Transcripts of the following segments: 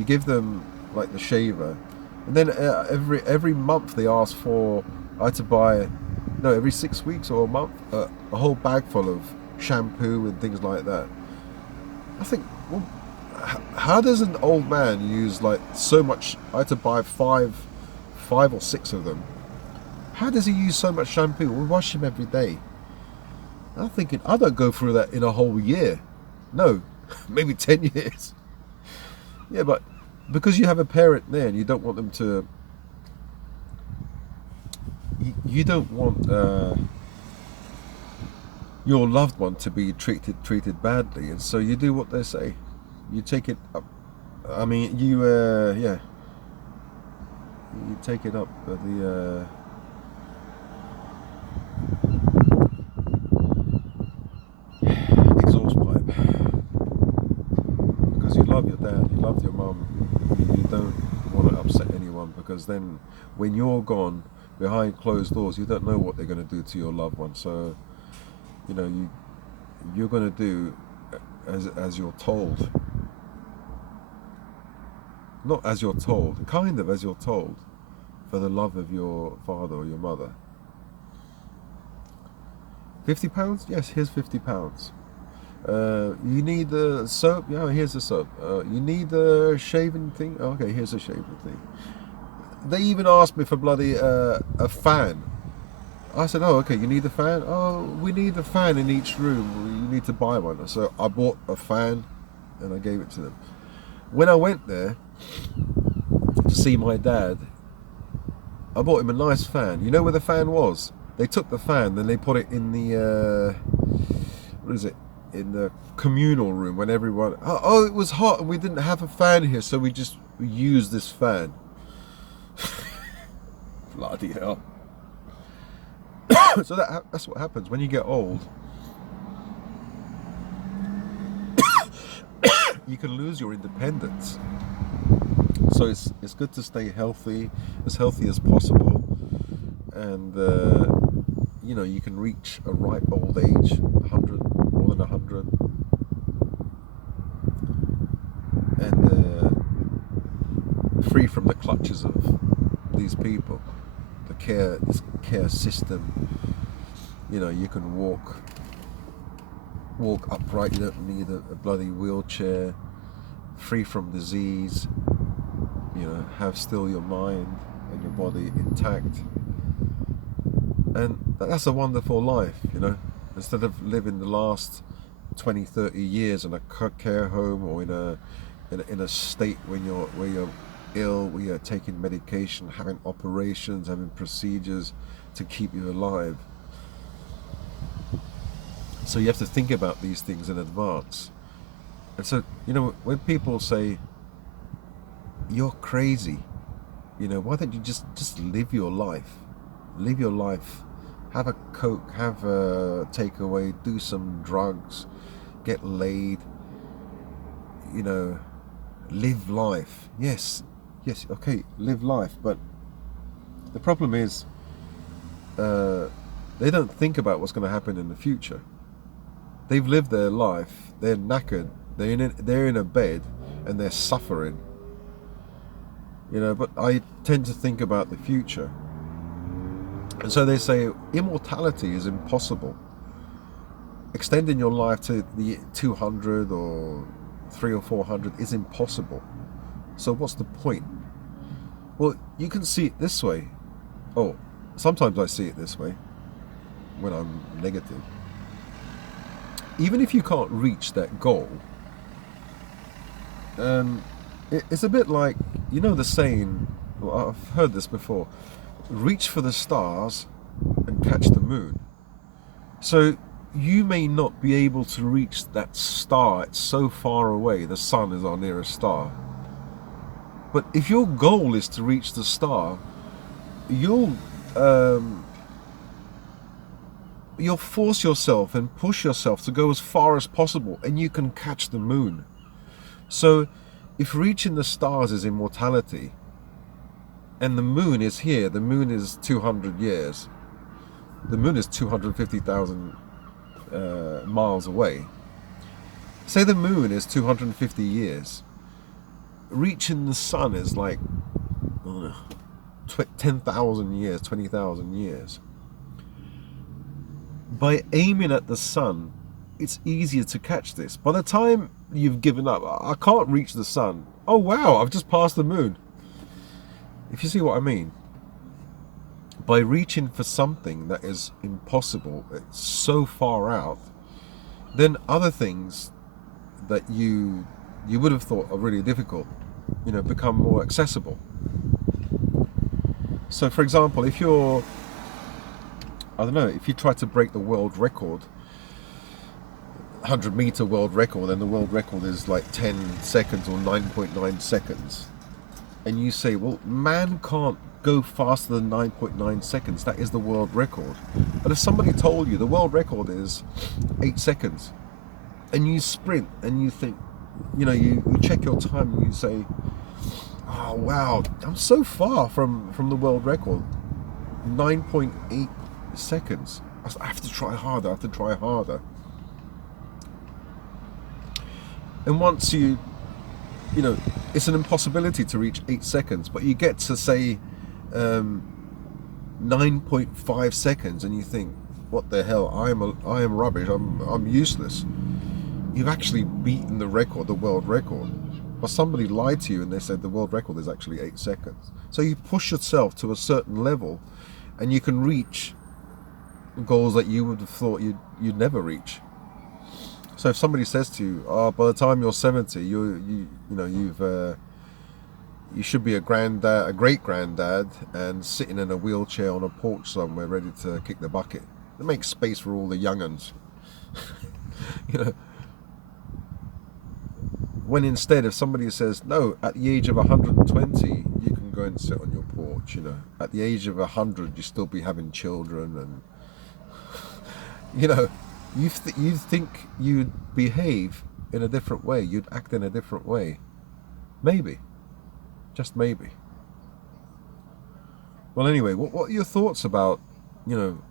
You give them like the shaver, and then every month they ask for I had to buy, no, every 6 weeks or a month, a whole bag full of shampoo and things like that. I think, well, how does an old man use like so much? I had to buy five or six of them. How does he use so much shampoo? We wash him every day. I'm thinking I don't go through that in a whole year. No, maybe 10 years. Yeah, but because you have a parent there and you don't want them to, you don't want your loved one to be treated badly, and so you do what they say. You take it up. I mean, yeah, you take it up the exhaust pipe because you love your dad, you love your mum. You don't want to upset anyone because then, when you're gone behind closed doors, you don't know what they're going to do to your loved one. So, you're going to do as you're told. Not as you're told, kind of as you're told, for the love of your father or your mother. £50? Yes, here's £50. You need the soap? Yeah, here's the soap. You need the shaving thing? Okay, here's the shaving thing. They even asked me for bloody a fan. I said, oh, okay, you need a fan? Oh, we need a fan in each room. You need to buy one. So I bought a fan and I gave it to them. When I went there to see my dad, I bought him a nice fan. You know where the fan was? They took the fan, then they put it in the, what is it? In the communal room when everyone, oh, it was hot and we didn't have a fan here, so we just used this fan. Bloody hell. So that's what happens when you get old. You can lose your independence. So it's good to stay healthy as possible, and you can reach a ripe old age, 100, more than 100, and free from the clutches of these people, this care system. You can walk upright. You don't need a bloody wheelchair. Free from disease. Have still your mind and your body intact, and that's a wonderful life. Instead of living the last 20, 30 years in a care home or in a state where you're ill, where you're taking medication, having operations, having procedures to keep you alive. So you have to think about these things in advance. And so, when people say, you're crazy, why don't you just live your life? Live your life. Have a Coke, have a takeaway, do some drugs, get laid, live life. Yes, okay, live life. But the problem is, they don't think about what's going to happen in the future. They've lived their life, they're knackered, they're in a bed, and they're suffering. But I tend to think about the future. And so they say immortality is impossible. Extending your life to the 200 or 300 or 400 is impossible. So what's the point? Well, you can see it this way. Oh, sometimes I see it this way when I'm negative. Even if you can't reach that goal, it's a bit like, the saying, well, I've heard this before, reach for the stars and catch the moon. So you may not be able to reach that star. It's so far away. The sun is our nearest star. But if your goal is to reach the star, you'll force yourself and push yourself to go as far as possible, and you can catch the moon. So if reaching the stars is immortality, and the moon is here, the moon is 200 years, the moon is 250,000 miles away. Say the moon is 250 years. reaching the sun is like 10,000 years, 20,000 years. By aiming at the sun, it's easier to catch this. By the time you've given up, I can't reach the sun. Oh wow, I've just passed the moon. If you see what I mean. By reaching for something that is impossible, it's so far out, then other things that you would have thought are really difficult, become more accessible. So for example, if you try to break the world record, 100-meter world record, and the world record is like 10 seconds or 9.9 seconds, and you say, well, man can't go faster than 9.9 seconds, that is the world record. But if somebody told you the world record is 8 seconds, and you sprint and you think, you check your time and you say, oh wow, I'm so far from the world record, 9.8 seconds, I have to try harder, and once it's an impossibility to reach 8 seconds, but you get to say 9.5 seconds and you think, what the hell, I am rubbish, I'm useless. You've actually beaten the world record. But somebody lied to you and they said the world record is actually 8 seconds. So you push yourself to a certain level and you can reach goals that you would have thought you'd never reach. So if somebody says to you, oh, by the time you're 70, you should be a great granddad, and sitting in a wheelchair on a porch somewhere ready to kick the bucket. It makes space for all the young'uns. When instead, if somebody says, no, at the age of 120, you can go and sit on your porch, At the age of 100, you still be having children, and, you'd think you'd behave in a different way, you'd act in a different way. Maybe. Just maybe. Well, anyway, what are your thoughts about, your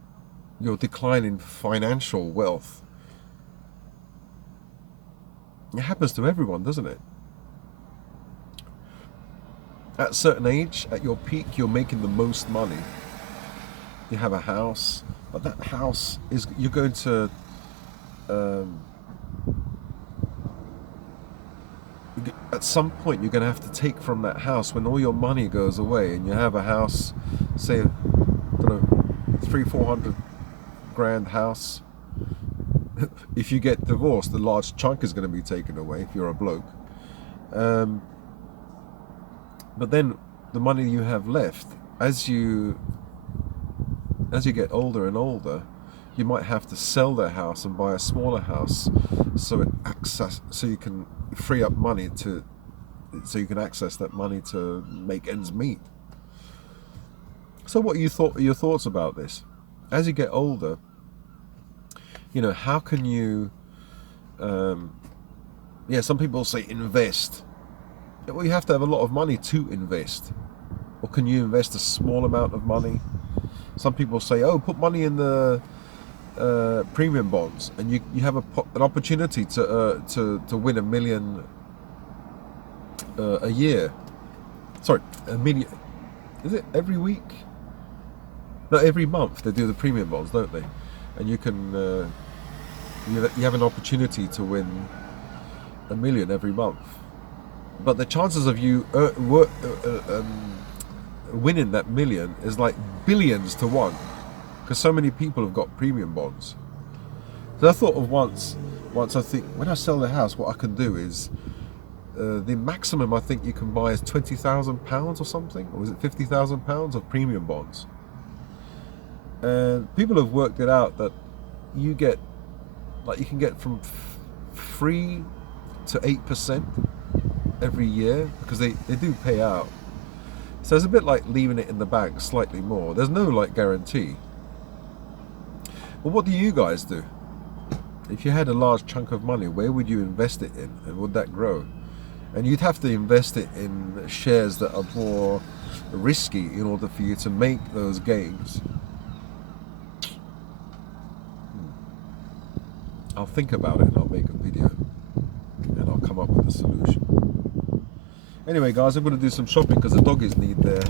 decline in financial wealth? It happens to everyone, doesn't it? At a certain age, at your peak, you're making the most money. You have a house, but that house you're going to at some point you're going to have to take from that house when all your money goes away, and you have a house, say, 300-400 grand house. If you get divorced, a large chunk is going to be taken away if you're a bloke. But then the money you have left, as you get older and older, you might have to sell that house and buy a smaller house, so you can free up money so you can access that money to make ends meet. So what are your thoughts about this? As you get older, how can you some people say invest. Well, you have to have a lot of money to invest. Or can you invest a small amount of money? Some people say, oh, put money in the premium bonds, and you have an opportunity to win $1 million a year. Sorry, $1 million. Is it every week? No, every month they do the premium bonds, don't they? And you can you have an opportunity to win $1 million every month. But the chances of you winning that $1 million is like billions to one, because so many people have got premium bonds. So I thought of once I think, when I sell the house, what I can do is the maximum I think you can buy is £20,000 or something, or is it £50,000 of premium bonds? And people have worked it out that you can get from 3 to 8% every year, because they do pay out. So it's a bit like leaving it in the bank, slightly more. There's no guarantee. But what do you guys do? If you had a large chunk of money, where would you invest it in, and would that grow? And you'd have to invest it in shares that are more risky in order for you to make those gains. I'll think about it and I'll make a video and I'll come up with a solution. Anyway, guys, I'm going to do some shopping because the doggies need their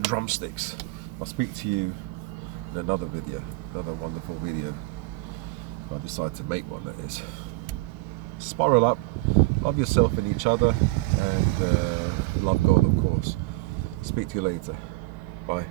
drumsticks. I'll speak to you in another video, another wonderful video. If I decide to make one, that is. Spiral up, love yourself and each other, and love God, of course. Speak to you later. Bye.